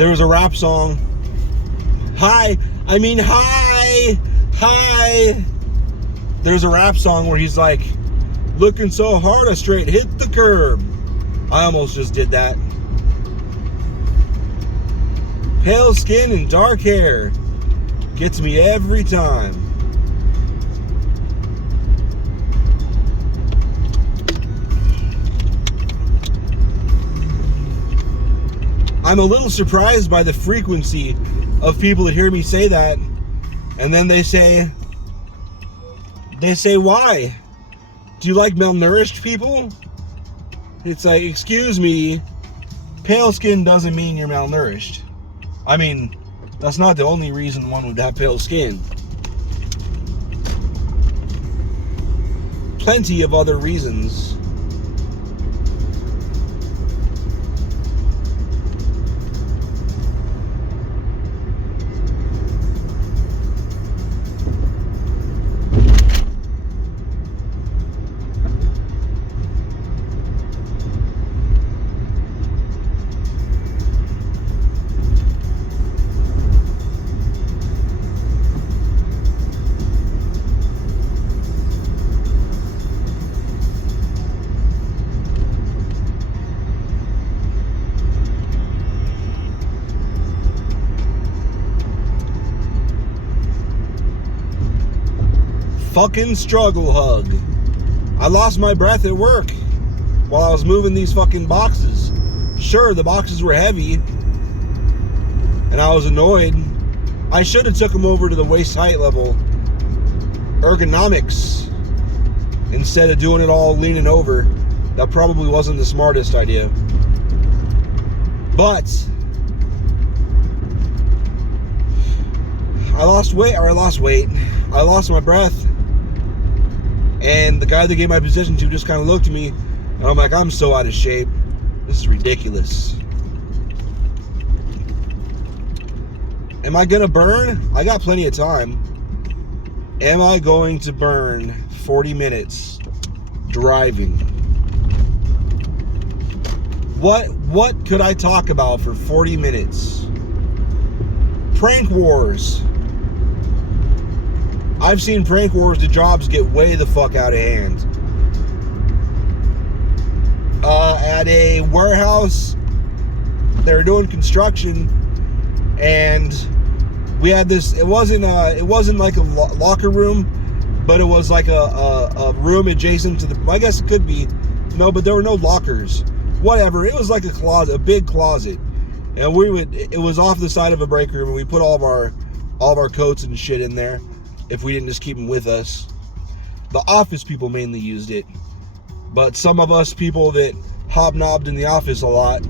there was a rap song. Hi. There's a rap song where he's like, looking so hard I straight hit the curb. I almost just did that. Pale skin and dark hair gets me every time. I'm a little surprised by the frequency of people that hear me say that, and then they say, why? Do you like malnourished people? It's like, excuse me, pale skin doesn't mean you're malnourished. I mean, that's not the only reason one would have pale skin. Plenty of other reasons. Fucking struggle hug. I lost my breath at work while I was moving these fucking boxes. Sure, the boxes were heavy and I was annoyed. I should have took them over to the waist height level ergonomics instead of doing it all leaning over. That probably wasn't the smartest idea. But I lost weight. I lost my breath. And the guy that gave my position to just kind of looked at me, and I'm like, I'm so out of shape. This is ridiculous. Am I gonna burn? I got plenty of time. Am I going to burn 40 minutes driving? What could I talk about for 40 minutes? Prank wars. I've seen prank wars, the jobs get way the fuck out of hand. At a warehouse, they were doing construction, and we had this. It wasn't like a locker room, but it was like a room adjacent to the. I guess it could be, no, but there were no lockers. Whatever. It was like a closet, a big closet, and it was off the side of a break room, and we put all of our coats and shit in there. If we didn't just keep them with us. The office people mainly used it. But some of us people that hobnobbed in the office a lot,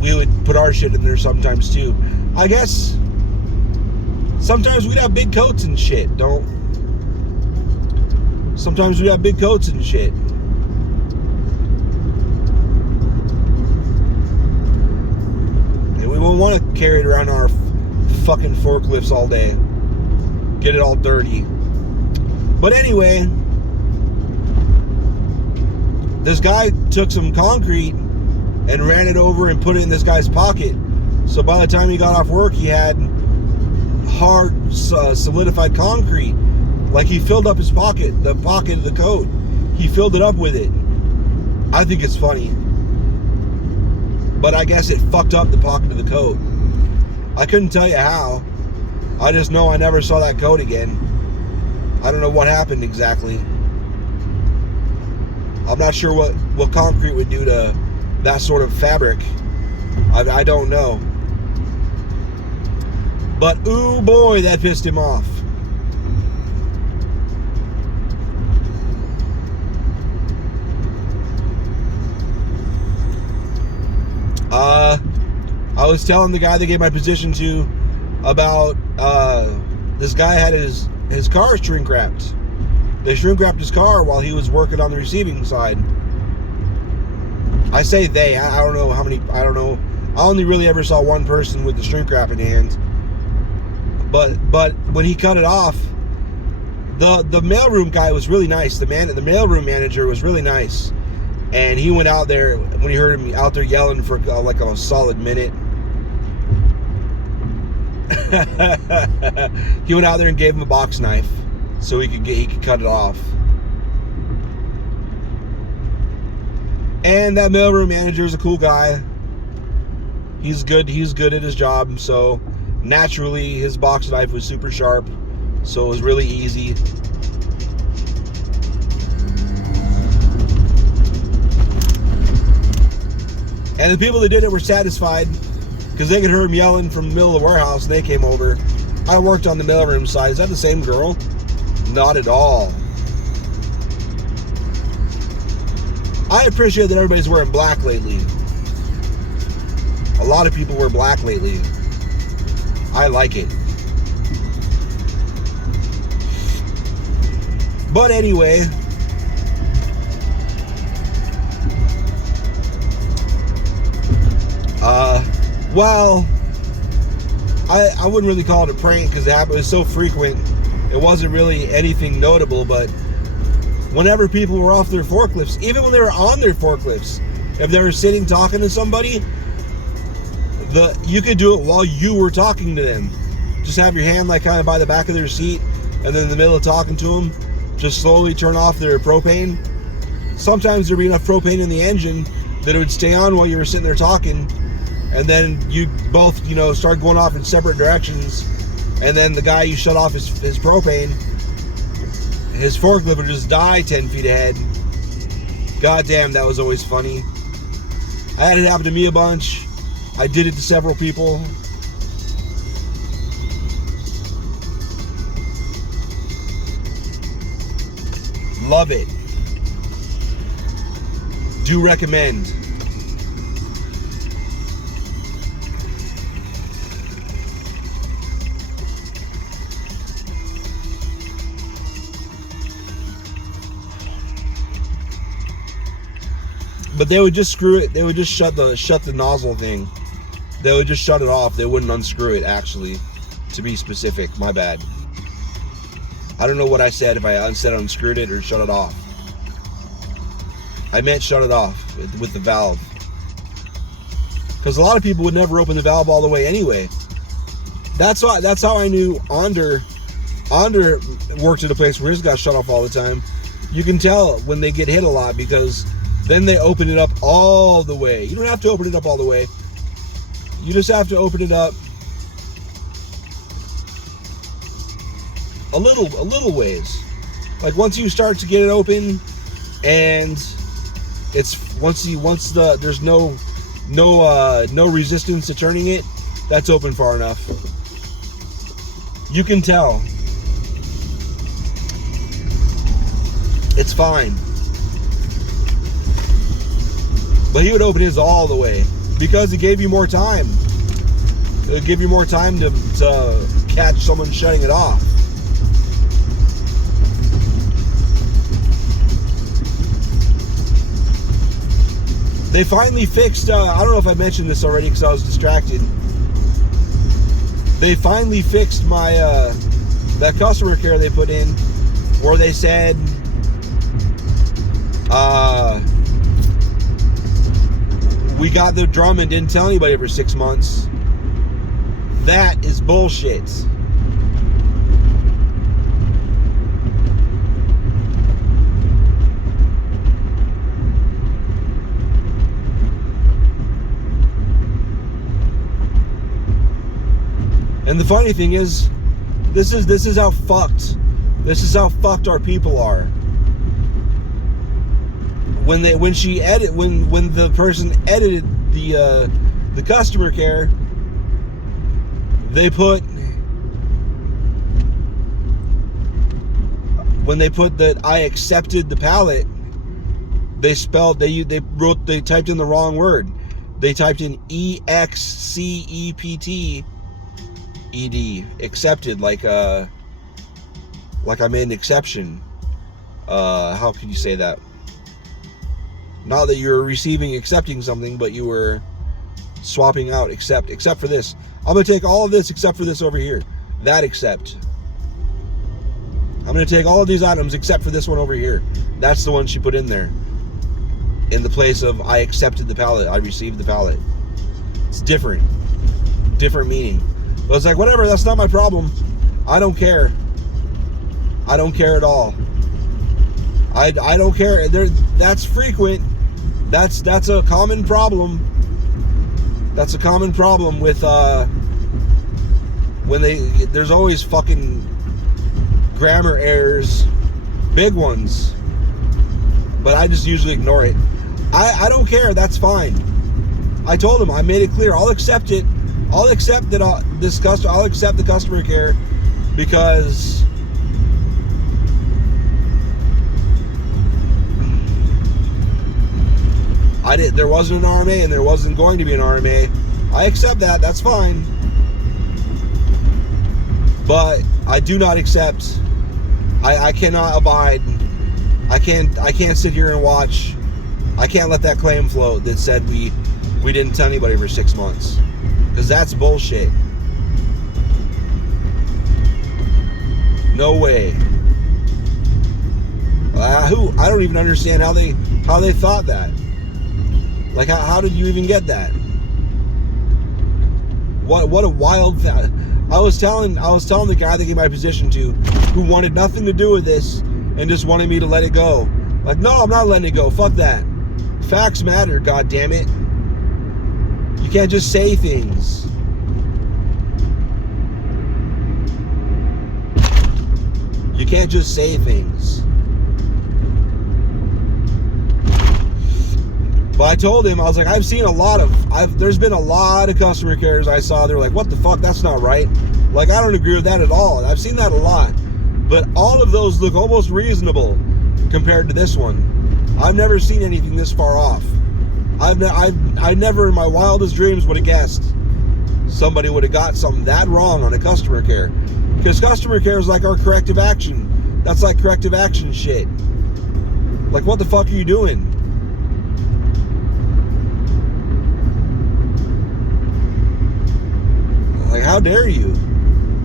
we would put our shit in there sometimes too. I guess sometimes we'd have big coats and shit. Sometimes we'd have big coats and shit. And we won't want to carry it around our fucking forklifts all day. Get it all dirty. But anyway, this guy took some concrete and ran it over and put it in this guy's pocket. So by the time he got off work, he had hard, solidified concrete. Like he filled up his pocket, the pocket of the coat. He filled it up with it. I think it's funny. But I guess it fucked up the pocket of the coat. I couldn't tell you how. I just know I never saw that coat again. I don't know what happened exactly. I'm not sure what concrete would do to that sort of fabric. I don't know. But ooh boy, that pissed him off. I was telling the guy that gave my position to about this guy had his car shrink wrapped. They shrink wrapped his car while he was working on the receiving side. I say they, I don't know how many, I don't know. I only really ever saw one person with the shrink wrap in hand. But when he cut it off, the mailroom guy was really nice. The mailroom manager was really nice. And he went out there when he heard him out there yelling for like a solid minute. He went out there and gave him a box knife so he could cut it off. And that mailroom manager is a cool guy. He's good at his job, so naturally his box knife was super sharp, so it was really easy. And the people that did it were satisfied because they could hear him yelling from the middle of the warehouse, and they came over. I worked on the mailroom side. Is that the same girl? Not at all. I appreciate that everybody's wearing black lately. A lot of people wear black lately. I like it. But anyway, well, I wouldn't really call it a prank because it was so frequent. It wasn't really anything notable, but whenever people were off their forklifts, even when they were on their forklifts, if they were sitting talking to somebody, you could do it while you were talking to them. Just have your hand like kind of by the back of their seat, and then in the middle of talking to them, just slowly turn off their propane. Sometimes there'd be enough propane in the engine that it would stay on while you were sitting there talking, and then you both, start going off in separate directions, and then the guy you shut off his propane, his forklift would just die 10 feet ahead. God damn, that was always funny. I had it happen to me a bunch. I did it to several people. Love it. Do recommend. But they would just screw it. They would just shut the nozzle thing. They would just shut it off. They wouldn't unscrew it, actually. To be specific, my bad. I don't know what I said, if I said unscrewed it or shut it off. I meant shut it off with the valve. Because a lot of people would never open the valve all the way anyway. That's how I knew Onder worked at a place where his got shut off all the time. You can tell when they get hit a lot because then they open it up all the way. You don't have to open it up all the way. You just have to open it up a little ways. Like once you start to get it open, and it's there's no resistance to turning it, that's open far enough. You can tell. It's fine. But he would open his all the way because it gave you more time. It would give you more time to catch someone shutting it off. They finally fixed, I don't know if I mentioned this already because I was distracted. They finally fixed my, that customer care they put in where they said, we got the drum and didn't tell anybody for 6 months. That is bullshit. And the funny thing is, this is how fucked our people are. When the person edited the customer care, when they put that I accepted the pallet, they typed in the wrong word. They typed in EXCEPT ED, accepted, like I made an exception. How can you say that? Not that you're accepting something, but you were swapping out except for this. I'm going to take all of this except for this over here. That except. I'm going to take all of these items except for this one over here. That's the one she put in there. in the place of I accepted the pallet, I received the pallet. It's different meaning. But it's like, whatever, that's not my problem. I don't care. I don't care at all. I don't care. That's frequent. That's a common problem. That's a common problem with when there's always fucking grammar errors, big ones. But I just usually ignore it. I don't care. That's fine. I told him, I made it clear. I'll accept it. I'll accept that. I'll accept the customer care because there wasn't an RMA and there wasn't going to be an RMA. I accept that. That's fine. But I do not accept. I cannot abide. I can't sit here and watch. I can't let that claim float that said we didn't tell anybody for 6 months, because that's bullshit. No way. I don't even understand how they thought that. Like, how did you even get that? What a wild thing. I was telling the guy that gave my position to, who wanted nothing to do with this and just wanted me to let it go. Like, no, I'm not letting it go. Fuck that. Facts matter, god damn it. You can't just say things. You can't just say things. But I told him, I was like, there's been a lot of customer cares I saw. They were like, what the fuck? That's not right. Like, I don't agree with that at all. I've seen that a lot. But all of those look almost reasonable compared to this one. I've never seen anything this far off. I never in my wildest dreams would have guessed somebody would have got something that wrong on a customer care. Because customer care is like our corrective action. That's like corrective action shit. Like, what the fuck are you doing? Like, how dare you?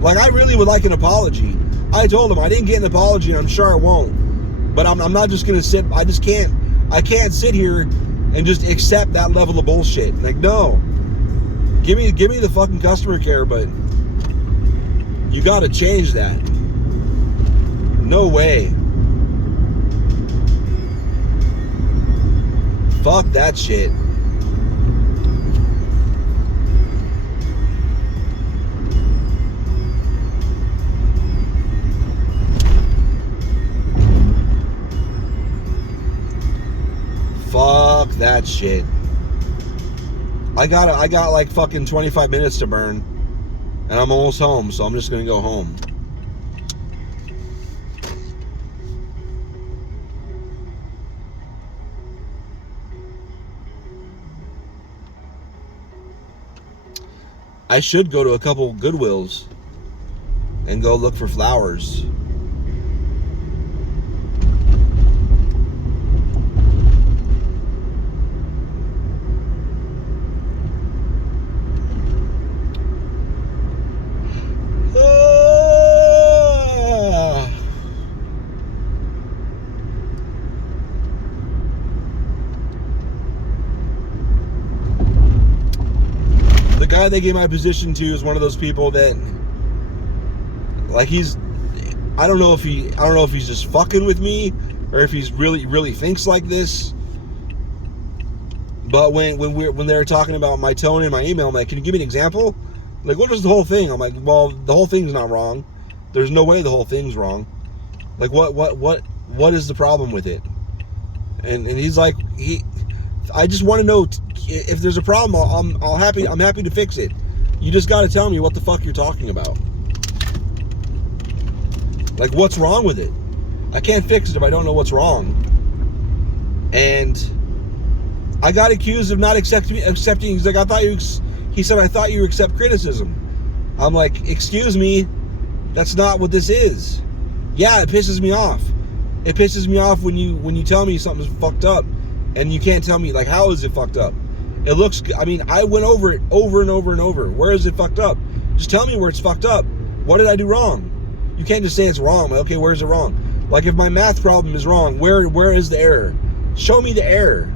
Like, I really would like an apology. I told him I didn't get an apology, and I'm sure I won't. But I'm not just gonna sit. I can't sit here and just accept that level of bullshit. Like, no. Give me the fucking customer care, but you gotta change that. No way. Fuck that shit. Fuck that shit. I got like fucking 25 minutes to burn, and I'm almost home, so I'm just gonna go home. I should go to a couple Goodwills and go look for flowers. The guy they gave my position to is one of those people that, like, I don't know if he's just fucking with me or if he's really thinks like this. But when they were talking about my tone in my email, I'm like, can you give me an example? Like, what is the whole thing? I'm like, well, the whole thing's not wrong. There's no way the whole thing's wrong. Like, what is the problem with it? And he's like, I just want to know if there's a problem. I'm happy to fix it. You just got to tell me what the fuck you're talking about. Like, what's wrong with it? I can't fix it if I don't know what's wrong. And I got accused of not accepting. He's like, he said, I thought you accept criticism. I'm like, excuse me, that's not what this is. Yeah, it pisses me off. It pisses me off when you tell me something's fucked up and you can't tell me, like, how is it fucked up? It looks, I mean, I went over it over and over and over. Where is it fucked up? Just tell me where it's fucked up. What did I do wrong? You can't just say it's wrong. Like, okay, where is it wrong? Like, if my math problem is wrong, where is the error? Show me the error.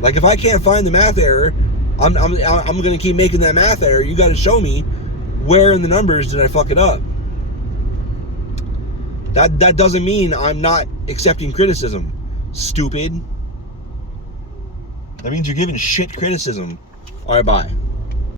Like, if I can't find the math error, I'm going to keep making that math error. You got to show me where in the numbers did I fuck it up. That doesn't mean I'm not accepting criticism, stupid. That means you're giving shit criticism. All right, bye.